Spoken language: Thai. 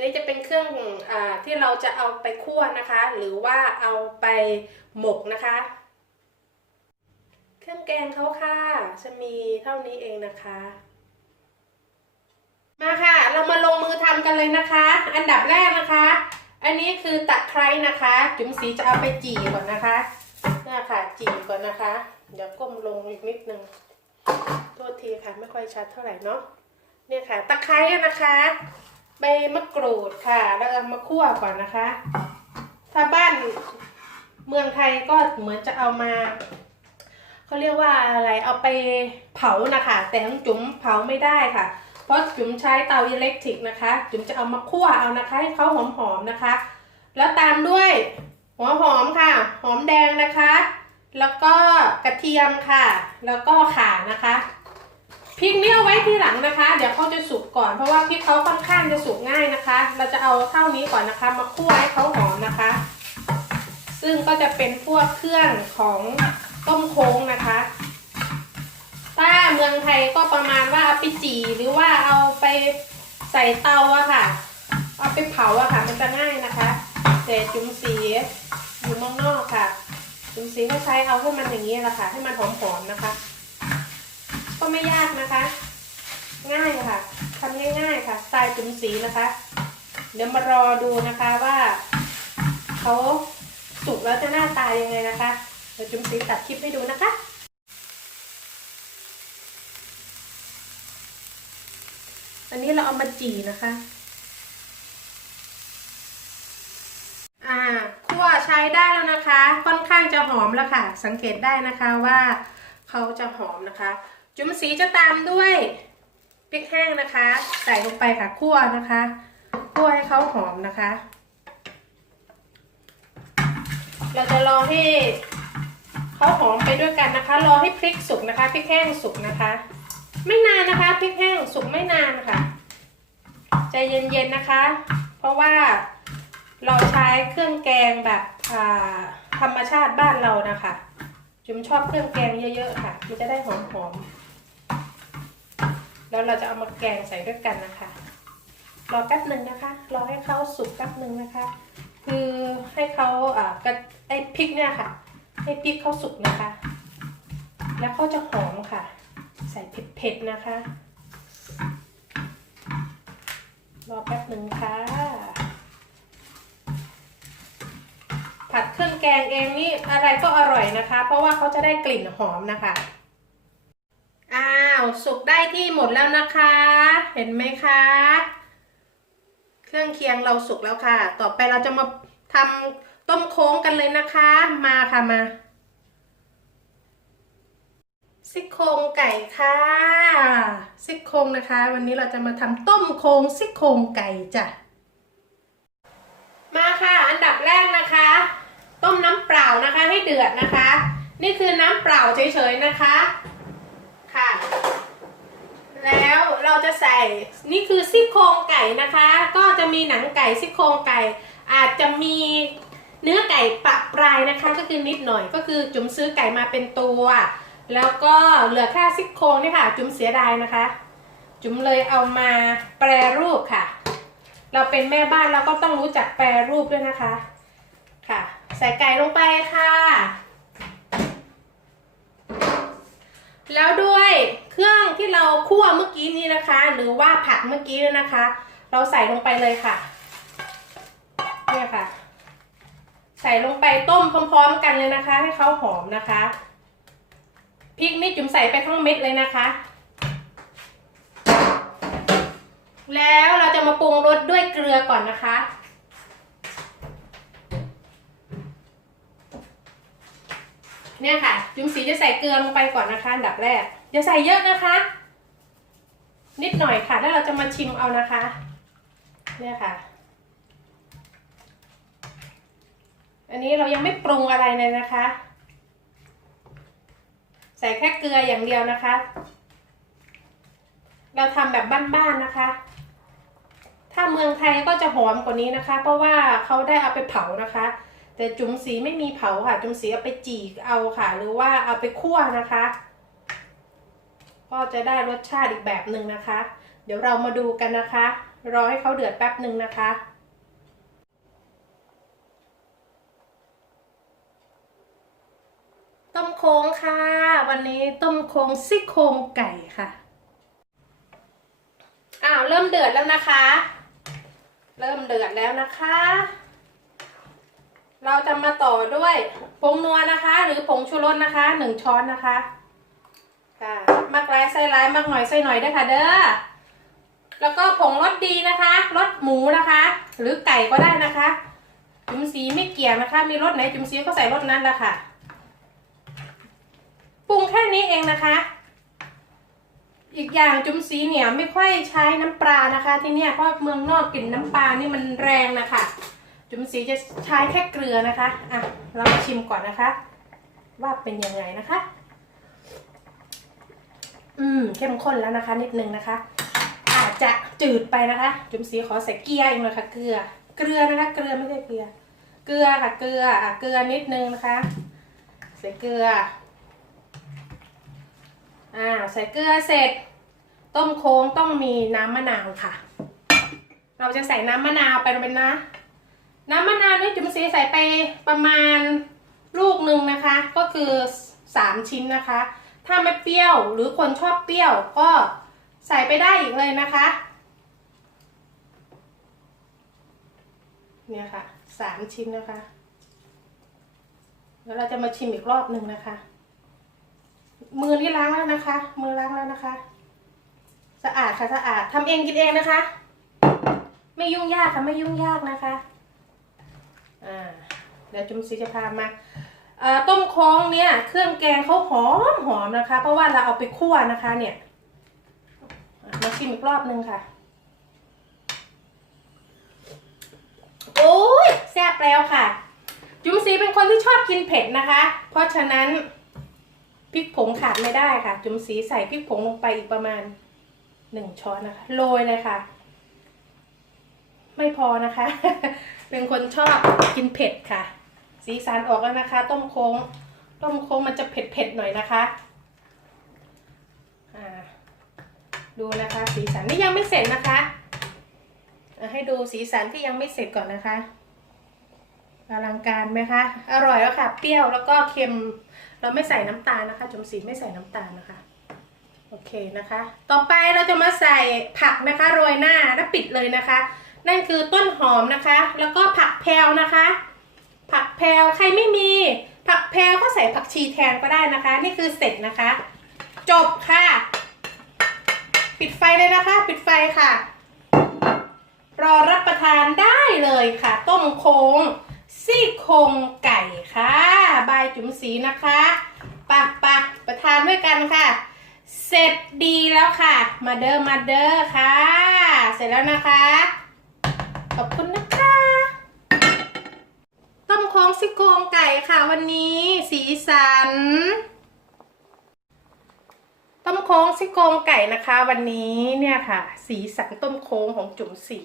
นนี้จะเป็นเครื่องอาที่เราจะเอาไปคั่วนะคะ หรือว่าเอาไปหมกนะคะ เครื่องแกงเขาค่ะ จะมีเท่านี้เองนะคะ มาค่ะ เรามาลงมือทำกันเลยนะคะ อันดับแรกนะคะ อันนี้คือตะไคร้นะคะ จุ๋มสีจะเอาไปจี่ก่อนนะคะนี่ค่ะจี่ก่อนนะคะ เดี๋ยวก้มลงอีกนิดนึงโทษทีค่ะไม่ค่อยชัดเท่าไหร่เนาะเนี่ยค่ะ ตะไคร้นะคะ ใบมะกรูดค่ะ แล้วเอามาคั่วก่อนนะคะ ถ้าบ้านเมืองไทยก็เหมือนจะเอามาเขาเรียกว่าอะไรเอาไปเผานะคะ แต่ของจุ๋มเผาไม่ได้ค่ะ เพราะจุ๋มใช้เตาอิเล็กทริกนะคะ จุ๋มจะเอามาคั่วเอานะคะให้เขาหอมๆนะคะ แล้วตามด้วยหัวหอมค่ะ หอมแดงนะคะ แล้วก็กระเทียมค่ะ แล้วก็ข่านะคะ พริกนี่เอาไว้ทีหลังนะคะ เดี๋ยวเขาจะสุกก่อนเพราะว่าพริกเขาค่อนข้างจะสุกง่ายนะคะ เราจะเอาเท่านี้ก่อนนะคะ มาคั่วให้เขาหอมนะคะ ซึ่งก็จะเป็นพวกเครื่องของต้มโค้งนะคะถ้าเมืองไทยก็ประมาณว่าเอาไปจี่หรือว่าเอาไปใส่เตาอะค่ะ เอาไปเผาอะค่ะ มันจะง่ายนะคะแต่จุ่มสีอยู่เมืองนอกค่ะจุ่มสีก็ใช้เอาให้มันอย่างนี้แหละค่ะ ให้มันหอมๆนะคะ ไม่ยากนะคะ ง่ายค่ะทำง่ายๆค่ะสไตล์จุ๋มสีนะคะ เดี๋ยวมารอดูนะคะว่าเขาสุกแล้วจะหน้าตายังไงนะคะเดี๋ยวจุ๋มสีตัดคลิปให้ดูนะคะอันนี้เราเอามาจีนะคะ อ่าคั่วใช้ได้แล้วนะคะ ค่อนข้างจะหอมแล้วค่ะ สังเกตได้นะคะว่าเขาจะหอมนะคะ จุ๋มสีจะตามด้วยพริกแห้งนะคะ ใส่ลงไปค่ะคั่วนะคะคั่วให้เขาหอมนะคะ เราจะรอให้เขาหอมไปด้วยกันนะคะ รอให้พริกสุกนะคะพริกแห้งสุกนะคะ ไม่นานนะคะพริกแห้งสุกไม่นานค่ะใจเย็นๆนะคะ เพราะว่าเราใช้เครื่องแกงแบบธรรมชาติบ้านเรานะคะ จุ๋มชอบเครื่องแกงเยอะๆค่ะ มันจะได้หอมๆ แล้วเราจะเอามาแกงใส่ด้วยกันนะคะ รอแป๊บหนึ่งนะคะ รอให้เขาสุกแป๊บหนึ่งนะคะ คือให้เขาอ่ากระไอพริกเนี่ยค่ะ ให้พริกเขาสุกนะคะ แล้วเขาจะหอมค่ะ ใส่เผ็ดๆนะคะ รอแป๊บหนึ่งค่ะ ผัดเครื่องแกงเองนี่อะไรก็อร่อยนะคะ เพราะว่าเขาจะได้กลิ่นหอมนะคะ อ้าวสุกได้ที่หมดแล้วนะคะ เห็นไหมคะ เครื่องเคียงเราสุกแล้วค่ะ ต่อไปเราจะมาทำต้มโค้งกันเลยนะคะ มาค่ะมาซี่โครงไก่ค่ะซี่โครงนะคะ วันนี้เราจะมาทำต้มโค้งซี่โครงไก่จ้ะมาค่ะ อันดับแรกนะคะ ต้มน้ำเปล่านะคะให้เดือดนะคะ นี่คือน้ำเปล่าเฉยๆนะคะ ค่ะ แล้วเราจะใส่นี่คือซี่โครงไก่นะคะ ก็จะมีหนังไก่ซี่โครงไก่ อาจจะมีเนื้อไก่ปะปลายนะคะก็คือนิดหน่อยก็คือจุ๋มซื้อไก่มาเป็นตัว แล้วก็เหลือแค่ซี่โครงนี่ค่ะ จุ๋มเสียดายนะคะ จุ๋มเลยเอามาแปรรูปค่ะ เราเป็นแม่บ้านเราก็ต้องรู้จักแปรรูปด้วยนะคะค่ะ ใส่ไก่ลงไปค่ะ แล้วด้วยเครื่องที่เราคั่วเมื่อกี้นี้นะคะ หรือว่าผัดเมื่อกี้นี้นะคะ เราใส่ลงไปเลยค่ะเนี่ยค่ะ ใส่ลงไปต้มพร้อมๆกันเลยนะคะ ให้เขาหอมนะคะพริกนี่จุ๋มใส่ไปทั้งเม็ดเลยนะคะ แล้วเราจะมาปรุงรสด้วยเกลือก่อนนะคะ เนี่ยค่ะ จุ๋มสีจะใส่เกลือลงไปก่อนนะคะอันดับแรกอย่าใส่เยอะนะคะ นิดหน่อยค่ะ แล้วเราจะมาชิมเอานะคะ เนี่ยค่ะ อันนี้เรายังไม่ปรุงอะไรเลยนะคะ ใส่แค่เกลืออย่างเดียวนะคะ เราทำแบบบ้านๆนะคะ ถ้าเมืองไทยก็จะหอมกว่านี้นะคะ เพราะว่าเขาได้เอาไปเผานะคะ แต่จุ๋มสีไม่มีเผาค่ะ จุ๋มสีเอาไปจีกเอาค่ะ หรือว่าเอาไปคั่วนะคะ ก็จะได้รสชาติอีกแบบหนึ่งนะคะ เดี๋ยวเรามาดูกันนะคะ รอให้เขาเดือดแป๊บหนึ่งนะคะต้มโค้งค่ะ วันนี้ต้มโค้งซี่โครงไก่ค่ะอ้าวเริ่มเดือดแล้วนะคะ เริ่มเดือดแล้วนะคะ เราจะมาต่อด้วยผงนัวนะคะ หรือผงชูรสนะคะหนึ่งช้อนนะคะค่ะมากร้ายไส้ร้ายมากหน่อยไส้หน่อยด้วยค่ะเด้อแล้วก็ผงรสดีนะคะรสหมูนะคะ หรือไก่ก็ได้นะคะ จุ๋มสีไม่เกี่ยงนะคะ มีรสไหนจุ๋มสีก็ใส่รสนั้นละค่ะปรุงแค่นี้เองนะคะ อีกอย่างจุ๋มสีเนี่ยไม่ค่อยใช้น้ำปลานะคะ ที่เนี่ยเพราะเมืองนอกกลิ่นน้ำปลานี่มันแรงนะคะ จุ๋มสีจะใช้แค่เกลือนะคะ อะ เรามาชิมก่อนนะคะ ว่าเป็นยังไงนะคะ อืม เข้มข้นแล้วนะคะ นิดนึงนะคะ อาจจะจืดไปนะคะ จุ๋มสีขอใส่เกลือเองเลยค่ะ เกลือ เกลือนะคะ เกลือไม่ใช่เกลือ เกลือค่ะ เกลือ อะ เกลือนิดนึงนะคะ ใส่เกลือ อ่า ใส่เกลือเสร็จ ต้มโค้งต้องมีน้ำมะนาวค่ะ เราจะใส่น้ำมะนาวไปเป็นนะ น้ำมะนาวนี่จุ๋มสีใส่ไปประมาณลูกหนึ่งนะคะ ก็คือสามชิ้นนะคะ ถ้าไม่เปรี้ยวหรือคนชอบเปรี้ยวก็ใส่ไปได้อีกเลยนะคะ เนี่ยค่ะสามชิ้นนะคะ แล้วเราจะมาชิมอีกรอบหนึ่งนะคะ มือนี่ล้างแล้วนะคะ มือล้างแล้วนะคะ สะอาดค่ะสะอาดทำเองกินเองนะคะ ไม่ยุ่งยากค่ะไม่ยุ่งยากนะคะ อ่าเดี๋ยวจุ๋มซีจะพามาต้มโค้งเนี่ย เครื่องแกงเขาหอมหอมนะคะ เพราะว่าเราเอาไปคั่วนะคะ เนี่ย มาชิมอีกรอบนึงค่ะ โอ้ยแซ่บแล้วค่ะ จุ๋มซีเป็นคนที่ชอบกินเผ็ดนะคะ เพราะฉะนั้นพริกผงขาดไม่ได้ค่ะ จุ๋มสีใส่พริกผงลงไปอีกประมาณหนึ่งช้อนนะคะ โรยเลยค่ะ ไม่พอนะคะ เป็นคนชอบกินเผ็ดค่ะ สีสันออกแล้วนะคะ ต้มโค้ง ต้มโค้งมันจะเผ็ดๆหน่อยนะคะดูนะคะสีสันนี่ยังไม่เสร็จนะคะให้ดูสีสันที่ยังไม่เสร็จก่อนนะคะอลังการไหมคะ อร่อยแล้วค่ะ เปรี้ยวแล้วก็เค็ม เราไม่ใส่น้ำตาลนะคะ จมสีไม่ใส่น้ำตาลนะคะ โอเคนะคะ ต่อไปเราจะมาใส่ผักนะคะโรยหน้าแล้วปิดเลยนะคะ นั่นคือต้นหอมนะคะ แล้วก็ผักแพรวนะคะ ผักแพรวใครไม่มี ผักแพรวก็ใส่ผักชีแทนก็ได้นะคะ นี่คือเสร็จนะคะ จบค่ะ ปิดไฟเลยนะคะ ปิดไฟค่ะ รอรับประทานได้เลยค่ะ ต้มโค้งซี่โครงไก่ค่ะบายจุ๋มสีนะคะปะปะประทานด้วยกันค่ะ เสร็จดีแล้วค่ะ มาเดอร์มาเดอร์ค่ะ เสร็จแล้วนะคะ อบคุณนะคะ ต้มโค้งซี่โครงไก่ค่ะวันนี้สีสัน ต้มโค้งซี่โครงไก่นะคะ วันนี้เนี่ยค่ะ สีสันต้มโค้งของจุ๋มสี